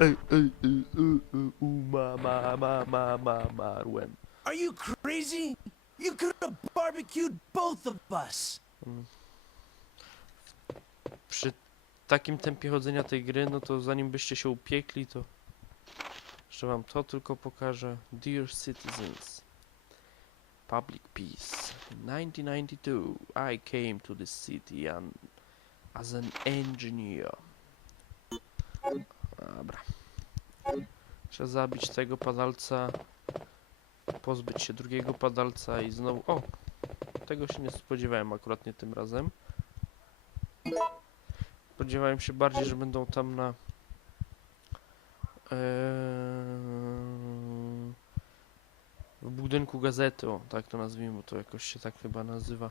ej, ej, ej, uma, ma, ma, ma, ma, marłem. Are you crazy? You could have barbecued both of us. Przy takim tempie chodzenia tej gry, no to zanim byście się upiekli, to jeszcze wam to tylko pokażę. Dear citizens, public peace. In 1992, I came to this city and as an engineer. Dobra. Trzeba zabić tego padalca, pozbyć się drugiego padalca i znowu... O! Tego się nie spodziewałem akurat nie tym razem. Spodziewałem się bardziej, że będą tam na... Eee, w budynku gazety, o, tak to nazwijmy, bo to jakoś się tak chyba nazywa.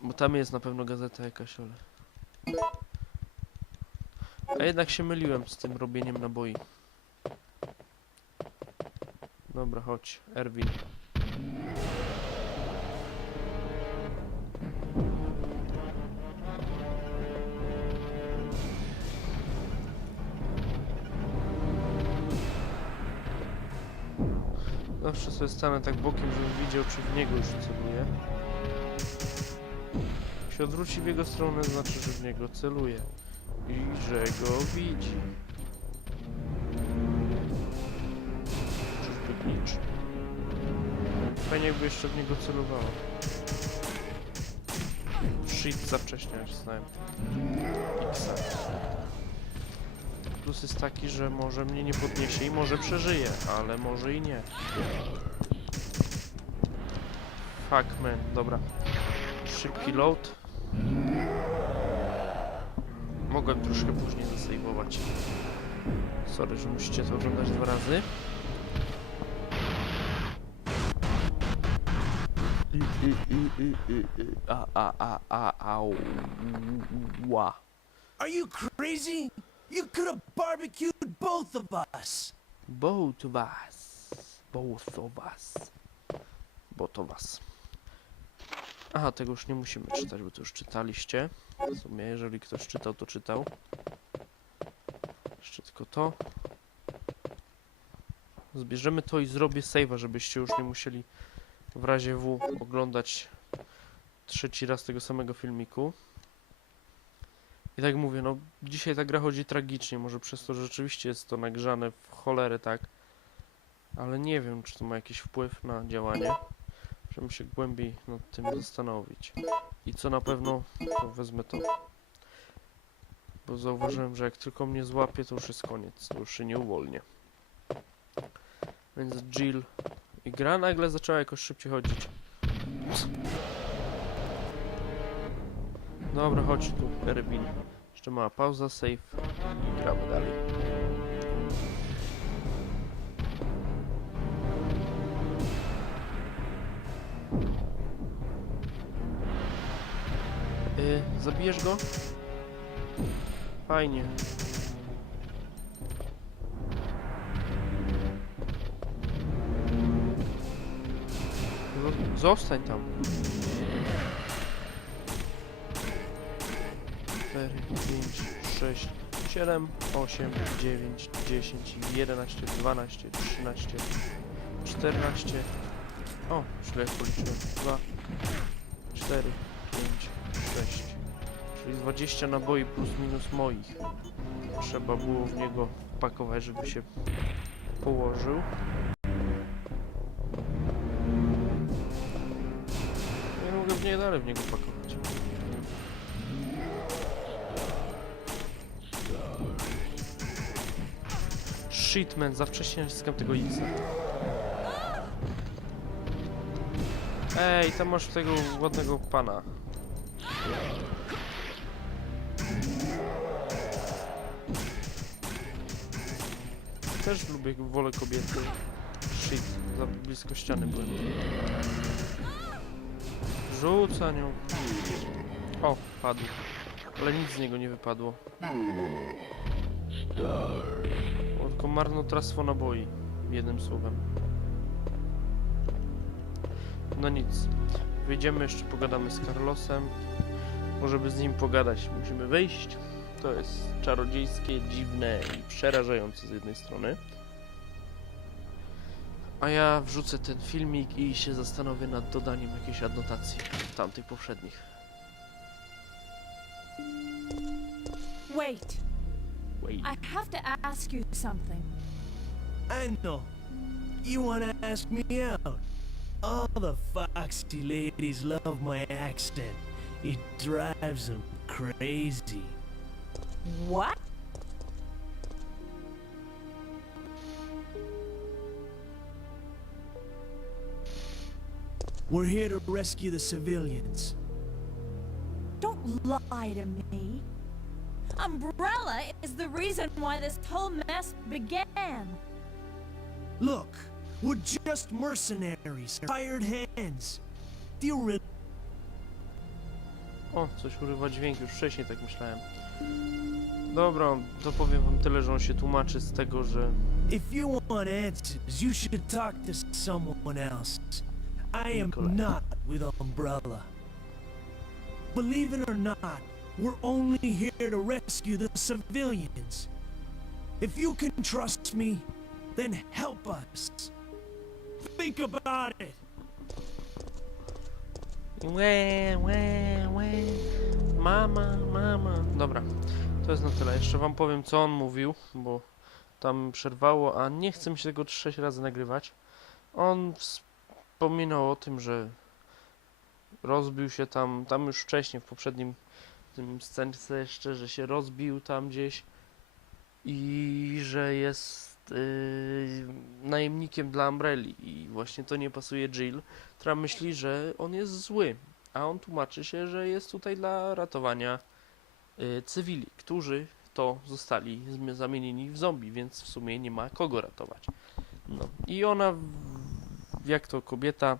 Bo tam jest na pewno gazeta jakaś, ale... A jednak się myliłem z tym robieniem naboi. Dobra, chodź, Erwin. Zawsze sobie stanę tak bokiem, żebym widział, czy w niego już celuję. Jak się odwróci w jego stronę, znaczy, że w niego celuje. I że go widzi. Glicz. Fajnie jakby jeszcze w niego celowało. Shit, za wcześnie nacisnąłem. Xa. Plus jest taki, że może mnie nie podniesie i może przeżyje, ale może i nie. Fuck man, dobra. Szybki load. Mogłem troszkę później zasejwować. Sorry, że musicie to oglądać dwa razy. A, a, a, a, au. Ła. Are you crazy? You could have barbecued both of us. Both of us. Both of us. Both of us. Aha, tego już nie musimy czytać, bo to już czytaliście. W sumie, jeżeli ktoś czytał, to czytał. Jeszcze tylko to. Zbierzemy to i zrobię save'a, żebyście już nie musieli w razie W oglądać trzeci raz tego samego filmiku. I tak mówię, no dzisiaj ta gra chodzi tragicznie, może przez to, że rzeczywiście jest to nagrzane w cholerę, tak? Ale nie wiem, czy to ma jakiś wpływ na działanie. Musimy się głębiej nad tym zastanowić. I co na pewno, to wezmę to. Bo zauważyłem, że jak tylko mnie złapie, to już jest koniec, to już się nie uwolnię. Więc Jill i gra nagle zaczęła jakoś szybciej chodzić. Dobra, chodź tu, Erbin. Jeszcze mała pauza, save i gramy dalej. Zabijesz go? Fajnie. No, Zostań tam. 4, 5, 6, 7, 8, 9, 10, 11, 12, 13, 14. O, źle policzyłem. 2, 4, 5, 6. Czyli 20 naboi plus minus moich. Trzeba było w niego pakować, żeby się położył. Nie mogę w nie dalej w niego pakować. Shit man, za wcześnie naciskam tego X. Ej, tam masz tego ładnego pana. Też lubię, wolę kobiety. Shit, za blisko ściany byłem. Rzuca nią. O, padł. Ale nic z niego nie wypadło. O, tylko marnotrawstwo naboi. Jednym słowem. No nic. Wyjdziemy jeszcze, pogadamy z Carlosem. Może by z nim pogadać. Musimy wyjść. To jest czarodziejskie, dziwne i przerażające z jednej strony. A ja wrzucę ten filmik i się zastanowię nad dodaniem jakiejś adnotacji tamtych poprzednich. Wait, Wait. I have to ask you something. I know. You wanna ask me out? All the foxy ladies love my accent. It drives them crazy. What? We're here to rescue the civilians. Don't lie to me. Umbrella is the reason why this whole mess began. Look, we're just mercenaries, hired hands. Do you really O, coś urywa dźwięk, już wcześniej tak myślałem. Dobra, to powiem wam tyle, że on się tłumaczy z tego, że If you want answers, you should talk to someone else. I am not with Umbrella. Believe it or not, we're only here to rescue the civilians. If you can trust me, then help us. Think about it. Mama, mama. Dobra, to jest na tyle. Jeszcze wam powiem, co on mówił, bo tam przerwało, a nie chcę mi się tego sześć razy nagrywać. On wspominał o tym, że rozbił się tam, tam już wcześniej, w poprzednim tym scence jeszcze, że się rozbił tam gdzieś i że jest yy, najemnikiem dla Umbrelli i właśnie to nie pasuje Jill która myśli, że on jest zły, a on tłumaczy się, że jest tutaj dla ratowania y, cywili, którzy to zostali zamienieni w zombie, więc w sumie nie ma kogo ratować. No i ona, jak to kobieta,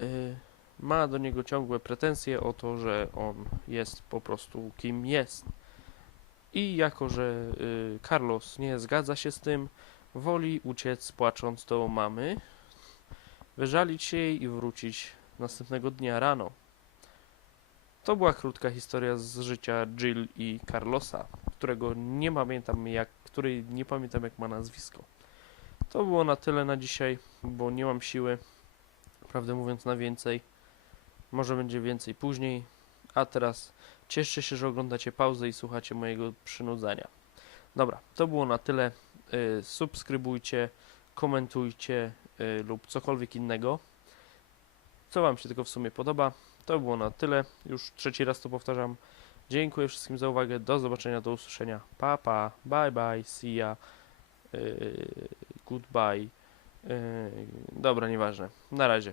y, ma do niego ciągłe pretensje o to, że on jest po prostu kim jest. I jako, że y, Carlos nie zgadza się z tym, woli uciec płacząc do mamy, wyżalić się jej i wrócić następnego dnia rano. To była krótka historia z życia Jill i Carlosa, którego nie pamiętam jak, której nie pamiętam jak ma nazwisko. To było na tyle na dzisiaj, bo nie mam siły, prawdę mówiąc, na więcej. Może będzie więcej później, a teraz cieszcie się, że oglądacie pauzę i słuchacie mojego przynudzania. Dobra, to było na tyle. Y, subskrybujcie, komentujcie, y, lub cokolwiek innego, co Wam się tylko w sumie podoba. To było na tyle. Już trzeci raz to powtarzam. Dziękuję wszystkim za uwagę. Do zobaczenia, do usłyszenia. Pa, pa, bye, bye, see ya, yy, goodbye. Yy, dobra, nieważne. Na razie.